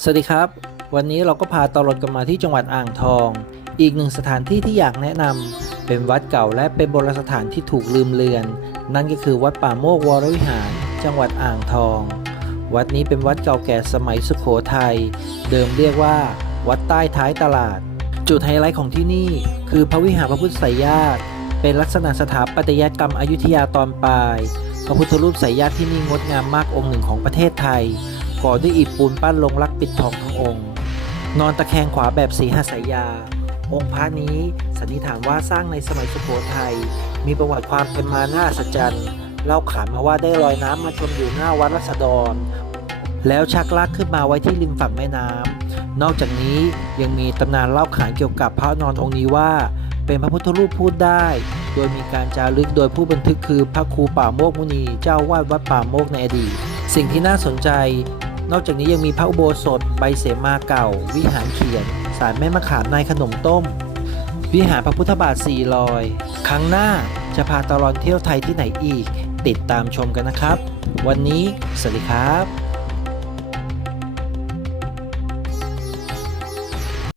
สวัสดีครับ วันนี้เราก็พาตลอดกันมาที่จังหวัดอ่างทอง อีกหนึ่งสถานที่ที่อยากแนะนำเป็นวัดเก่าและเป็นโบราณสถานที่ถูกลืมเลือน นั่นก็คือวัดป่าโมกวรวิหาร จังหวัดอ่างทอง วัดนี้เป็นวัดเก่าแก่สมัยสุขโขทัยเดิมเรียกว่า วัดใต้ท้ายตลาด จุดไฮไลท์ของที่นี่ คือพระวิหารพระพุทธไสยญาติเป็นลักษณะสถาปัตยกรรมอยุธยาตอนปลาย พระพุทธรูปไสยญาติที่นี่งดงามมากองค์หนึ่งของประเทศไทย ก่อด้วยอิฐปูนปั้นลงรักปิดทองทั้งองค์ นอนตะแคงขวาแบบสีหสายา องค์พระนี้สันนิษฐานว่าสร้างในสมัยสุโขทัยมีประวัติความเป็นมาน่าอัศจรร์เล่าขานมาว่าได้ลอยน้ำมาชมอยู่หน้าวัดรัศดร แล้วชักลากขึ้นมาไว้ที่ริมฝั่งแม่น้ำนอกจากนี้ยังมีตำนานเล่าขานเกี่ยวกับพระนอนองค์นี้ว่า เป็นพระพุทธรูปพูดได้ โดยมีการจารึกโดยผู้บันทึกคือพระครูป่าโมกมุนีเจ้าวาดวัดป่าโมกในอดีตสิ่งที่น่าสนใจ นอกจากนี้ยังมีพระอุโบสถใบเสมาเก่า วิหารเขียนสารแม่มะขามในขนมต้ม วิหารพระพุทธบาทสี่ลอย ครั้งหน้าจะพาตลอดเที่ยวไทยที่ไหนอีก ติดตามชมกันนะครับ วันนี้ สวัสดีครับ